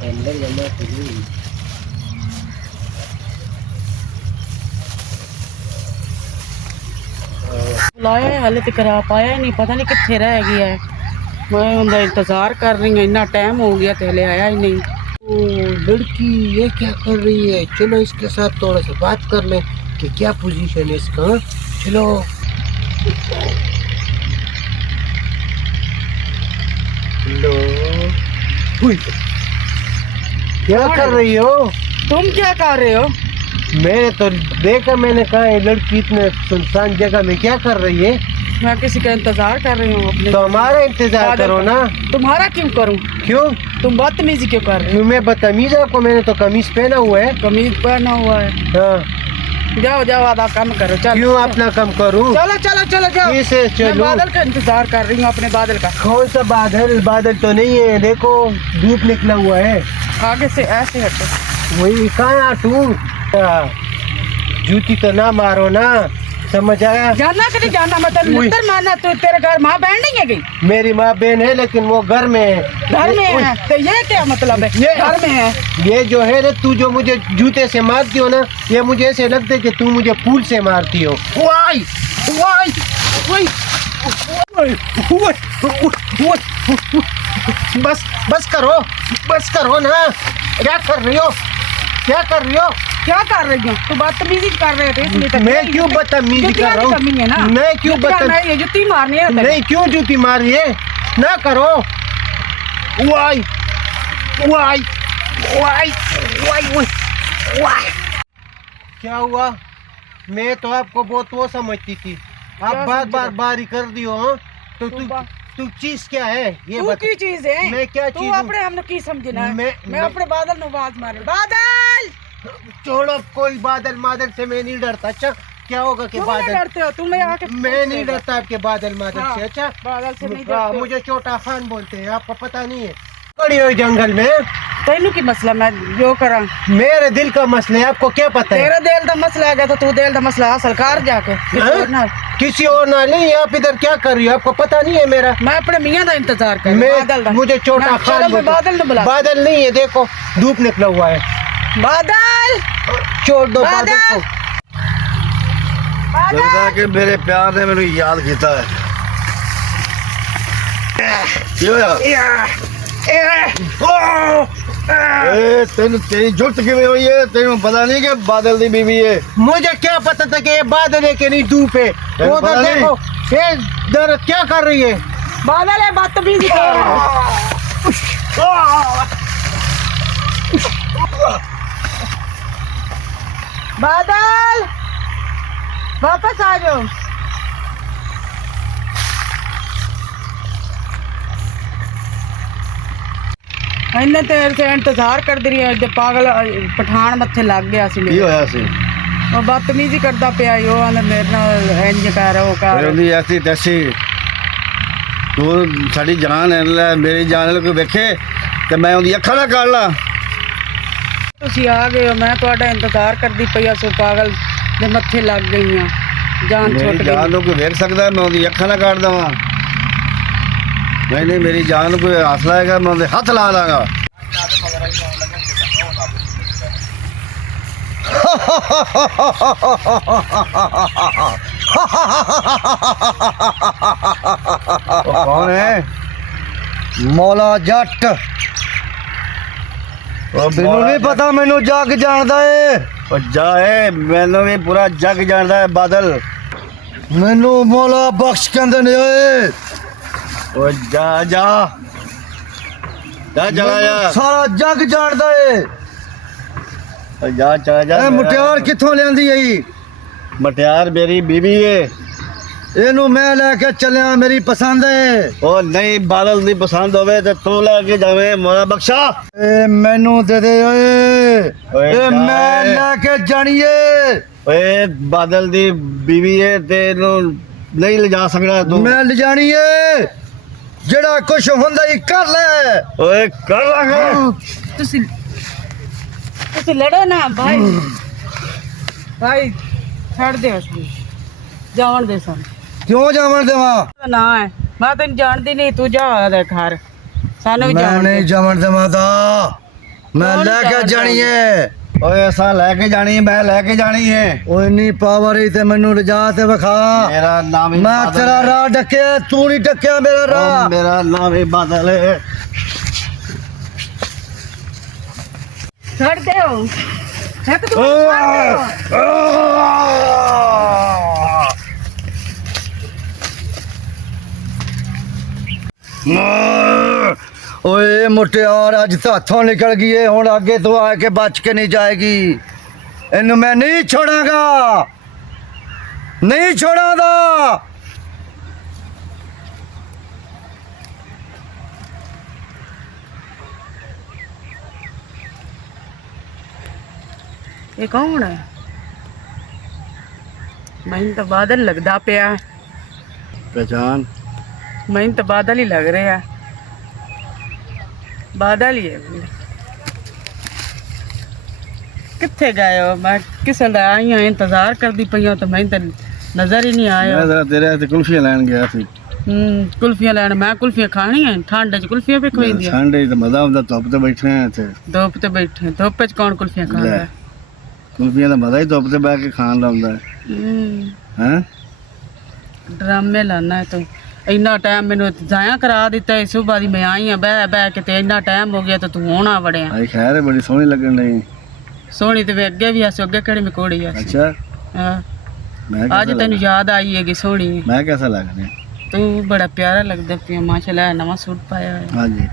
अंदर जमा करी लाया है हाले तक आ पाया नहीं, पता नहीं कितने रह गया है। मैं उनका इंतजार कर रही हूँ, इतना टाइम हो गया तो हले आया ही नहीं। ओ लड़की ये क्या कर रही है? चलो इसके साथ थोड़ा सा बात कर ले कि क्या पोजीशन है इसका। हाँ? चलो हेलो, हुई। क्या कर रही हो? तुम क्या कर रहे हो? मैंने तो देखा, मैंने कहा ये लड़की इतने सुनसान जगह में क्या कर रही है? मैं किसी का इंतजार कर रही हूँ अपने। तो हमारा इंतजार करो ना। तुम्हारा क्यों करूँ? क्यों? तुम बदतमीजी क्यों कर रहे हो? मैं बदतमीज आपको? मैंने तो कमीज पहना हुआ है। कमीज पहना हुआ है? हाँ। जाओ जाओ, आधा काम करो। चलो क्यों अपना कम करूं? चलो चलो चलो जाओ। कैसे मैं चलूं? बादल का इंतजार कर रही हूँ, अपने बादल का। कौन सा बादल? बादल तो नहीं है, देखो धूप निकला हुआ है। आगे से ऐसे हटो। वही कहाँ हटूं? जूती तो ना मारो ना, समझ आया? जाना कि नहीं जाना? मतलब मित्र माना तो तेरे घर माँ बहन नहीं है गई? मेरी माँ बहन है लेकिन वो घर में है। घर में है तो ये क्या मतलब है? ये घर में है। ये जो है ना, तू जो मुझे जूते से मारती हो ना, ये मुझे ऐसे लगता है कि तू मुझे फूल से मारती हो। वाई वाई वाई बस बस करो, बस करो ना। क्या कर रही हो? क्या कर रही हो? क्या कर रही हो? तू बदतमीजी कर रहे थे इसलिए। मैं क्यों बदतमीजी कर रहा हूँ? कमी है ना। मैं क्यों बदतमीजी? जुत्ती मारनी है तेरे। नहीं, क्यों जूती मार रही है? ना करो। वाई वाई वाई वाई वाई। क्या हुआ? मैं तो आपको बहुत वो समझती थी, आप बार बार बारी कर दी हो। हाँ? तो तू चीज क्या है ये तू बता। की चीज है? मैं क्या तू चीज हूँ? अपने हमने की समझना है? मैं मैं अपने बादल में आवाज मारे, बादल। छोड़ो, कोई बादल मादल से मैं नहीं डरता। अच्छा क्या होगा कि तुम बादल? नहीं डरते हो? तुम्हें आके मैं नहीं डरता आपके बादल मादल हाँ, से। अच्छा बादल से नहीं हाँ, डरते। मुझे छोटा खान बोलते हैं, आपको पता नहीं है। खड़ी हुई जंगल में, तेनू की मसला मैं जो करा? मेरे दिल का मसला है, आपको क्या पता है? तेरा दिल का मसला है तो तू दिल का मसला हासिल कर जाके किसी और ना नहीं। आप इधर क्या कर रही हो? आपको पता नहीं है मेरा? मैं अपने मियाँ का इंतजार कर मैं बादल का। मुझे छोटा खान मैं बादल ने बुला। बादल नहीं है, देखो धूप निकला हुआ है। बादल छोड़ दो बादल को। लगता है कि मेरे प्यार ने मेनू याद किया है। तेन तेरी जुट किवें हुई है? तेन पता नहीं कि बादल दी बीवी है? मुझे क्या पता था कि ये बादल है कि नहीं धूप है? वो पता उधर नहीं। देखो, ये दर्द क्या कर रही है? बादल है बदतमीजी कर रहा है। बादल वापस आ जाओ। इन्हें तेरे से इंतजार कर रही है। पागल पठान मत्थे लग गया सी की मेरे। होया सी? वो बदतमीजी करता पिया ही, वो आंदा मेरे नाल इंज कर वो कर। ਉਹਦੀ ਐਸੀ ਤੈਸੀ ਤੂੰ ਸਾਡੀ ਜਾਨ ਹੈ, ਲੈ ਮੇਰੀ ਜਾਨ ਨੂੰ ਕੋਈ ਵੇਖੇ ਤੇ ਮੈਂ ਉਹਦੀ ਅੱਖਾਂ ਨਾਲ ਕੱਢ ਲਾਂ। ਤੁਸੀਂ ਆ ਗਏ ਹੋ, ਮੈਂ ਤੁਹਾਡਾ ਇੰਤਜ਼ਾਰ ਕਰਦੀ ਪਈ ਆ। ਸੋ ਪਾਗਲ ਦੇ ਮੱਥੇ ਲੱਗ ਗਈਆਂ, ਜਾਨ ਮੇਰੀ ਛੁੱਟ ਜਾਨ ਗਈ। ਨੂੰ ਕੋਈ ਵੇਖ ਸਕਦਾ? ਮੈਂ ਉਹਦੀ ਅੱਖਾਂ ਨਾਲ ਕੱਢ ਦਵਾਂ? ਨਹੀਂ, ਮੇਰੀ ਜਾਨ ਨੂੰ ਕੋਈ ਹੌਸਲਾ ਹੈਗਾ, ਮੈਂ ਉਹਦੇ ਹੱਥ ਲਾ ਦਾਂਗਾ। कौन है? मौला जट। ਮੈਨੂੰ ਨਹੀਂ ਪਤਾ, ਮੈਨੂੰ ਜੱਗ ਜਾਣਦਾ ਏ। ਉਹ ਜਾ ਏ, ਮੈਨੂੰ ਵੀ ਪੂਰਾ ਜੱਗ ਜਾਣਦਾ ਹੈ ਬਾਦਲ। ਮੈਨੂੰ ਮੌਲਾ ਬਖਸ਼ ਕਹਿੰਦੇ ਨੇ ਓਏ। ਉਹ ਜਾ ਜਾ ਜਾ ਚਲਾ ਜਾ। ਸਾਰਾ ਜੱਗ ਜਾਣਦਾ ਏ। ਉਹ ਜਾ ਚਲਾ ਜਾ। ਇਹ ਮੁਟਿਆਰ ਕਿੱਥੋਂ ਲਿਆਂਦੀ ਏ? ਮੁਟਿਆਰ ਮੇਰੀ ਬੀਵੀ ਏ। ਇਹਨੂੰ ਮੈਂ ਲੈ ਕੇ ਚੱਲਿਆ, ਮੇਰੀ ਪਸੰਦ ਏ। ਉਹ ਨਹੀਂ, ਬਾਦਲ ਦੀ ਪਸੰਦ ਹੋਵੇ ਤੇ ਤੂੰ ਲੈ ਕੇ ਜਾਵੇਂ ਮੌਲਾ ਬਖਸ਼ਾ। ਇਹ ਮੈਨੂੰ ਦੇ ਦੇ ਓਏ। ਇਹ ਮੈਂ ਲੈ ਕੇ ਜਾਣੀ ਏ। ਓਏ ਬਾਦਲ ਦੀ ਬੀਵੀ ਏ ਤੇ ਇਹਨੂੰ ਨਹੀਂ ਲਿਜਾ ਸਕਦਾ ਤੂੰ। ਮੈਂ ਲਿਜਾਣੀ ਏ, ਜਿਹੜਾ ਕੁਝ ਹੁੰਦਾ ਹੀ ਕਰ ਲੈ। ਓਏ ਕਰ ਲਾਂਗਾ। ਤੁਸੀਂ ਲੜੋ ਨਾ ਭਾਈ। ਭਾਈ ਛੱਡ ਦੇ ਉਸਨੂੰ, ਜਾਣ ਦੇ ਸਾਨੂੰ। ਕਿਉਂ ਜਾਵਣ ਦੇਵਾਂ? ਨਾ ਹੈ, ਮੈਂ ਤੈਨੂੰ ਜਾਣਦੀ ਨਹੀਂ, ਤੂੰ ਜਾ ਉਹਦੇ ਘਰ। ਸਾਨੂੰ ਵੀ मैं ਜਾਣ नहीं जमन दमादा मैं कौन लेके जान जानी है ਓਏ ਅਸਾਂ ਲੈ ਕੇ ਜਾਣੀ ਮੈਂ ਲੈ ਕੇ ਜਾਣੀ ਹੈ ओए नी पावर ही ते मैनू रजा ते विखा ਮੇਰਾ ਨਾਮ ਹੀ मैं ਬਾਦਲ तेरा ਹੈ। राह डके तू नहीं डकिया मेरा ਓ राह ਮੇਰਾ ਨਾਮ ਹੀ ਬਾਦਲ ਹੈ ਛੱਡ ਦਿਓ ਇੱਕ ਤੂੰ ओए मुटियार अज तो हथों निकल गई है हुण आगे तो आके बच के नहीं जाएगी इन्हू मैं नहीं छोड़ागा नहीं छोड़ागा ਇਹ ਕੌਣ ਹੈ ਮੈਨੂੰ ਤਾਂ ਬਾਦਲ ਲੱਗਦਾ ਪਿਆ पहचान ਮੈਨੂੰ ਤਾਂ ਬਾਦਲ ਹੀ ਲੱਗ ਰਿਹਾ ਬਾਦਲ ਹੀ ਹੈ ਕਿੱਥੇ ਗਏ ਹੋ ਮੈਂ ਕਿਸੇ ਦਾ ਆਈ ਹਾਂ ਇੰਤਜ਼ਾਰ ਕਰਦੀ ਪਈ ਹਾਂ ਤਾਂ ਮੈਨੂੰ ਤਾਂ ਨਜ਼ਰ ਹੀ ਨਹੀਂ ਆਇਆ जरा तेरे ते कुल्फियां लैन गया सी ਕੁਲਫੀਆਂ ਲੈਣ ਮੈਂ ਕੁਲਫੀਆਂ ਖਾਣੀਆਂ ਠੰਡ 'ਚ ਕੁਲਫੀਆਂ ਵੀ ਖਵਾਈਦੀਆਂ संडे ते मजा आंदा धुप ते बैठे हैं इत्थे ਧੁੱਪ ਤੇ ਬੈਠੇ ਧੁੱਪ 'ਚ ਕੌਣ ਕੁਲਫੀਆਂ ਖਾਂਦਾ ਹੈ? कुल्फियां दा मजा ही धुप ते बैठ के खान दा हुंदा ਹਮ, हैं ਡਰਾਮੇ ਲਾਣਾ ਤੂੰ ਇੰਨਾ ਟਾਈਮ ਮੈਨੂੰ ਜ਼ਾਇਆ ਕਰਾ ਦਿੱਤਾ ਹੈ ਸੁਬਾਹ ਦੀ ਮੈਂ ਆਈ ਆ ਬਹਿ ਬਹਿ ਕੇ ਤੇ ਇੰਨਾ ਟਾਈਮ ਹੋ ਗਿਆ ਤੇ ਤੂੰ ਹੁਣ ਆ ਵੜਿਆ आई खैर है बड़ी सोहनी लगन रही ਸੋਹਣੀ ਤੇ ਵੇ ਅੱਗੇ ਵੀ ਆਸੋ ਅੱਗੇ ਕਿਹੜੀ ਮਕੋੜੀ ਆ अच्छा ਹਾਂ मैं ਅੱਜ कैसा ਤੈਨੂੰ ਯਾਦ ਆਈ ਹੈਗੀ ਸੋਹਣੀ मैं कैसा लग रहा ਤੂੰ ਬੜਾ ਪਿਆਰਾ ਲੱਗਦਾ ਪਿਆ ਮਾਸ਼ਾਅੱਲਾ ਨਵਾਂ ਸੂਟ ਪਾਇਆ ਹੋਇਆ हाँ जी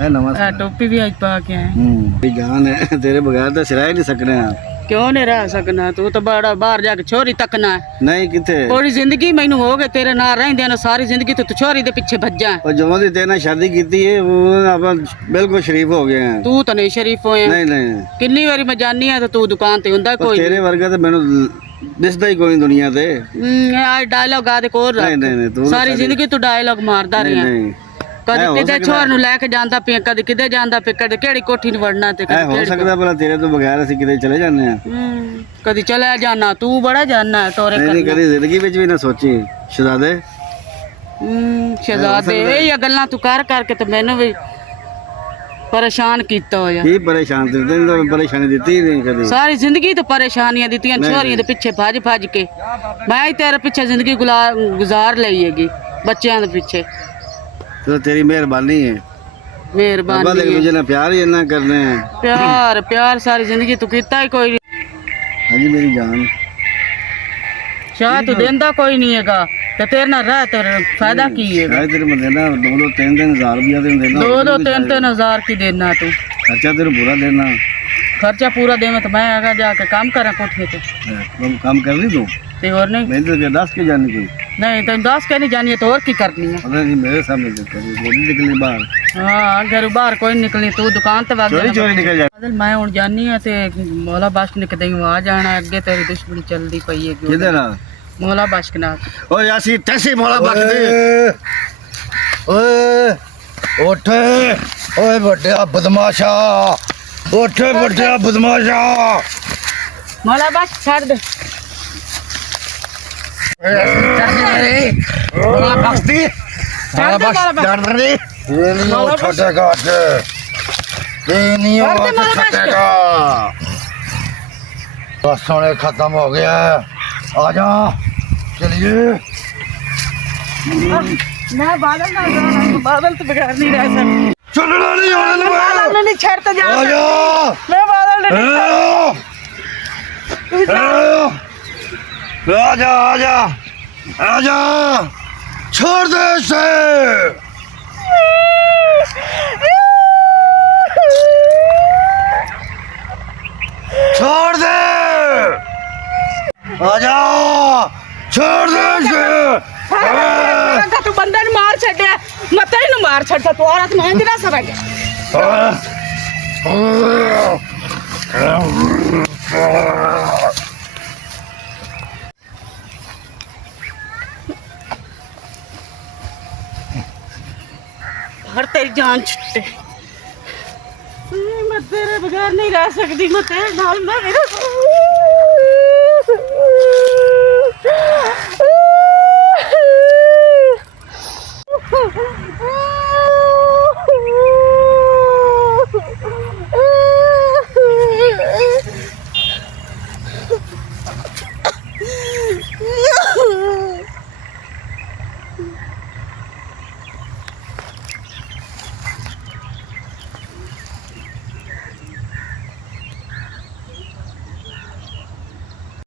है नवा ਆ ਟੋਪੀ ਵੀ ਅੱਜ ਪਾ ਕੇ ਆਇਆ मेरी जान है तेरे बगैर तो सिरा ही नहीं सकने हैं ਕਿਉਂ ਨਹੀਂ ਰਹਿ ਸਕਣਾ ਤੂੰ ਤਾਂ ਬੜਾ ਬਾਹਰ ਜਾ ਕੇ ਛੋਰੀ ਤੱਕਣਾ नहीं किथे ਪੂਰੀ ਜ਼ਿੰਦਗੀ ਮੈਨੂੰ ਹੋ ਗਏ ਤੇਰੇ ਨਾਲ ਰਹਿੰਦਿਆਂ ਨੂੰ ਸਾਰੀ ਜ਼ਿੰਦਗੀ ਤੂੰ ਛੋਰੀ ਦੇ ਪਿੱਛੇ ਭੱਜਾਂ और जो दी तेरे नाल शादी की है वो अपन बिल्कुल शरीफ हो गए हैं ਤੂੰ ਤਾਂ ਨਹੀਂ ਸ਼ਰੀਫ ਹੋਇਆ नहीं नहीं ਕਿੰਨੀ ਵਾਰੀ ਮੈਂ ਜਾਨੀ ਆ ਤੇ ਤੂੰ ਦੁਕਾਨ ਤੇ ਹੁੰਦਾ और ਕੋਈ तेरे वर्गा तो मैंने दिसदा ही कोई दुनिया ते ਆ ਡਾਇਲੌਗ ਆ ਦੇ ਕੋਲ नहीं ਰੱਖ नहीं नहीं तू ਸਾਰੀ ਜ਼ਿੰਦਗੀ ਤੂੰ ਡਾਇਲੌਗ ਮਾਰਦਾ नहीं ਰਿਹਾ नहीं ਕਦੇ ਹੋ ਕਿਤੇ ਸਕਦਾ। ਛੋਰ ਨੂੰ ਲੈ ਕੇ ਜਾਂਦਾ ਪਿਆ ਕਦੇ ਕਿਤੇ ਜਾਂਦਾ ਪਿਆ ਕਦੇ ਕਿਹੜੀ ਕੋਠੀ ਨੂੰ ਵੜਨਾ ਤੇ ऐ ਕਦੇ हो ਕਿਹੜੀ सकता भला तेरे तो बगैर ਅਸੀਂ ਕਿਤੇ ਚਲੇ ਜਾਂਦੇ ਆ ਕਦੀ ਚਲਿਆ ਜਾਣਾ ਤੂੰ ਬੜਾ ਜਾਣਾ ਟੋਰੇ ਨਹੀਂ ਨਹੀਂ ਕਰਨਾ ਕਦੀ ਜ਼ਿੰਦਗੀ ਵਿੱਚ ਵੀ ਨਾ ਸੋਚੀ ਸ਼ਹਜ਼ਾਦੇ ਸ਼ਹਜ਼ਾਦੇ ਇਹ ਗੱਲਾਂ ਤੂੰ ਕਰ ਕਰਕੇ ਤੇ ਮੈਨੂੰ ਵੀ ਪਰੇਸ਼ਾਨ ਕੀਤਾ ਹੋਇਆ ਕੀ ਪਰੇਸ਼ਾਨ ਤੇ ਤੈਨੂੰ ਪਰੇਸ਼ਾਨੀ ਦਿੱਤੀ ਹੀ ਨਹੀਂ ਕਦੀ ਸਾਰੀ ਜ਼ਿੰਦਗੀ ਤੋਂ ਪਰੇਸ਼ਾਨੀਆਂ ਦਿੱਤੀਆਂ ਛੋਰੀਆਂ ਦੇ ਪਿੱਛੇ ਭੱਜ ਭੱਜ ਕੇ ਮੈਂ ਹੀ ਤੇਰੇ ਪਿੱਛੇ ਜ਼ਿੰਦਗੀ ਗੁਜ਼ਾਰ ਲਈ ਹੈਗੀ ਬੱਚਿਆਂ ਦੇ ਪਿੱਛੇ तो तेरी मेहरबानी है अब ਮਿਹਰਬਾਨੀ एक दूसरे ने प्यार ही इतना करने हैं ਪਿਆਰ ਪਿਆਰ ਸਾਰੀ ਜ਼ਿੰਦਗੀ ਤੂੰ ਕੀਤਾ ਹੀ ਕੋਈ हाँ जी मेरी जान ਸ਼ਾਹ ਤੂੰ ਦਿੰਦਾ ਕੋਈ ਨਹੀਂ ਹੈਗਾ ਤੇ ਤੇਰੇ ਨਾਲ ਰਹਿ ਤੇਰਾ ਫਾਇਦਾ ਕੀ ਹੈ शायद तेरे में देना 2-3 हज़ार रुपया तेन देना ਦੋ ਤਿੰਨ ਹਜ਼ਾਰ ਕੀ ਦੇਣਾ ਤੂੰ खर्चा तेरे पूरा देना ਖਰਚਾ ਪੂਰਾ ਦੇਵਾਂ ਤਾਂ ਮੈਂ ਆਗਾ ਜਾ ਕੇ ਕੰਮ ਕਰਾਂ ਕੋਠੇ ਤੇ काम कर ली तू ਤੇ ਹੋਰ ਨਹੀਂ मैं तो 10 के जाने की ਨਹੀਂ ਤੈਨੂੰ ਦੱਸ ਕੇ ਨਹੀਂ ਜਾਣੀ ਤਾਂ ਹੋਰ ਕੀ ਕਰਨੀ ਹੈ पता नहीं मेरे सामने तो कभी गोली निकली बाहर ਹਾਂ ਘਰੋਂ ਬਾਹਰ ਕੋਈ ਨੀ ਨਿਕਲਣੀ ਤੂੰ ਦੁਕਾਨ ਤੇ ਵਗ चोरी चोरी निकल जाए ਬਾਦਲ ਮੈਂ ਹੁਣ ਜਾਨੀ ਆ ਤੇ ਮੌਲਾ ਬਸ਼ਕ ਨੇ ਕਿਤੇ ਆ ਜਾਣਾ ਅੱਗੇ ਤੇਰੀ ਦੁਸ਼ਮਣੀ ਚੱਲਦੀ ਪਈ ਹੈ किधर आ ਮੌਲਾ ਬਸ਼ਕ ਨਾਲ ओ यासी तैसी मौला बक दे ओए उठ ओए बड्डा बदमाशा उठ बड्डा बदमाशा ਮੌਲਾ ਬਸ਼ਕ ਛੱਡ ਦੇ मौला बख्ती ਛੱਡ ਦੇ ਮੌਲਾ ਬਸ਼ਕ जान दे ये नहीं मौला छटेगा ये नहीं कर दे मौला बख्श। छटेगा बस होने खत्म हो गया है आ जा चलिए ਮੈਂ ਬਾਦਲ ਨਾਲ ਜਾਣਾ ਬਾਦਲ ਤੋਂ ਬਗੈਰ ਨਹੀਂ ਰਹਿ ਸਕਦੀ चलना नहीं होने ਬਾਦਲ ਨੂੰ ਨਹੀਂ ਛੱਡ ਤੇ ਜਾ आ जा ਮੈਂ ਬਾਦਲ ਨੂੰ ਨਹੀਂ आजा आजा आजा छोड़ दे इसे छोड़ दे आजा छोड़ दे इसे ਤੂੰ ਬੰਦੇ ਨੂੰ ਮਾਰ ਛੱਡਿਆ ਮੈਂ ਤੈਨੂੰ ਮਾਰ ਛੱਡਦਾ ਤੂੰ ਔਰਤ ਮੈਂ ਇੰਜ ਨਾ ਸਮਝ ਹਰ ਤੇਰੀ ਜਾਨ ਛੁੱਟੇ ਮੈਂ ਤੇਰੇ ਬਗੈਰ ਨਹੀਂ ਰਹਿ ਸਕਦੀ ਮੈਂ ਤੇਰੇ ਨਾਲ ਮੈਂ ਮੇਰਾ